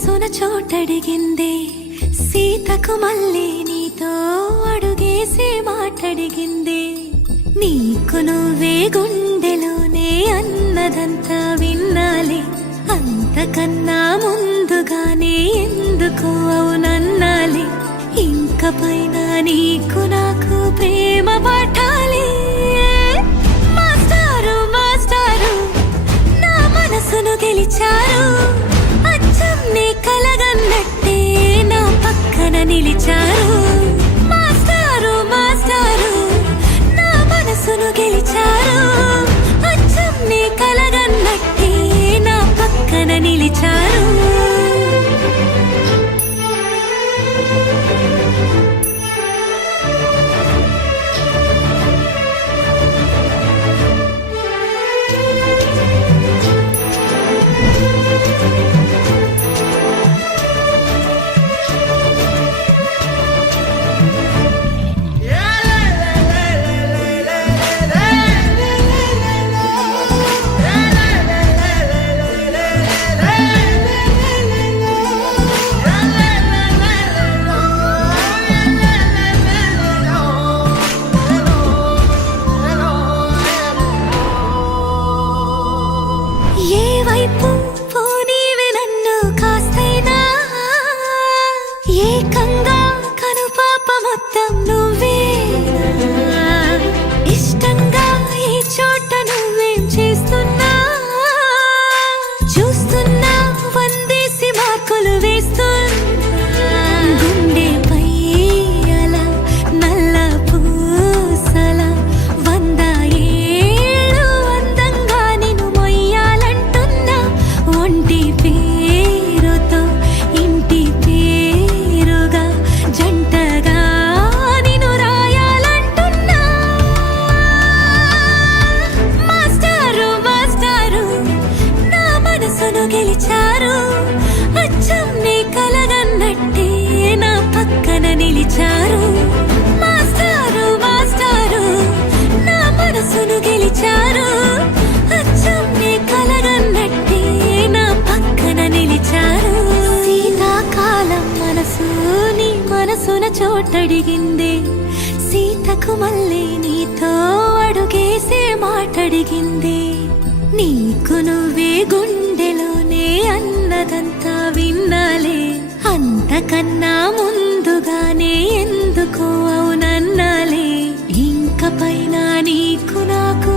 మనసున చోటడిగిందే సీతకు మళ్ళీ నీతో అడుగేసి మాటడిగిందే నీకు నువ్వే గుండెలోనే అన్నదంతా విన్నాలే అంతకన్నా ముందుగానే ఎందుకు అవునన్నాలే ఇంక పైన నీకు నాకు ప్రేమ పాఠాలే మాస్టారు మాస్టారు నా మనసును గెలిచారు అచ్చం నీ కలగన్నట్టే నా పక్కన నిలిచారు మాస్టారు మాస్టారు నా మనసును గెలిచారు అచ్చం నీ కలగన్నట్టే నా పక్కన నిలిచారు ఏకంగా కనుపాప మొత్తం నువ్వేనా ఇష్టంగా ఈ చోట నువ్వేం చేస్తున్నా చూస్తున్నా వందేసి మార్కులు వేస్తున్నా గుండెపై అలా నల్ల పూసల 100 ఏళ్ళు అందంగా నిన్ను మొయ్యాలంటున్నా ఒంటి పేరుతో ఇంటి జంటగా నిన్ను రాయాలంటున్నా మాస్టారు మాస్టారు నా మనసును గెలిచారు అచ్చం నీ కలగన్నట్టే నా పక్కన నిలిచారు మాస్టారు మాస్టారు నా మనసును గెలిచారు అచ్చం నీ కలగన్నట్టే నా పక్కన నిలిచారు శీతాకాలం మనసు మనసున చోటడిగిందే సీతకు మళ్ళీ నీతో అడుగేసే మాటడిగిందే నీకు నువ్వే గుండెలోనే అన్నదంతా విన్నాలే అంతకన్నా ముందుగానే ఎందుకు అవునన్నాలే ఇంక పైన నీకు నాకు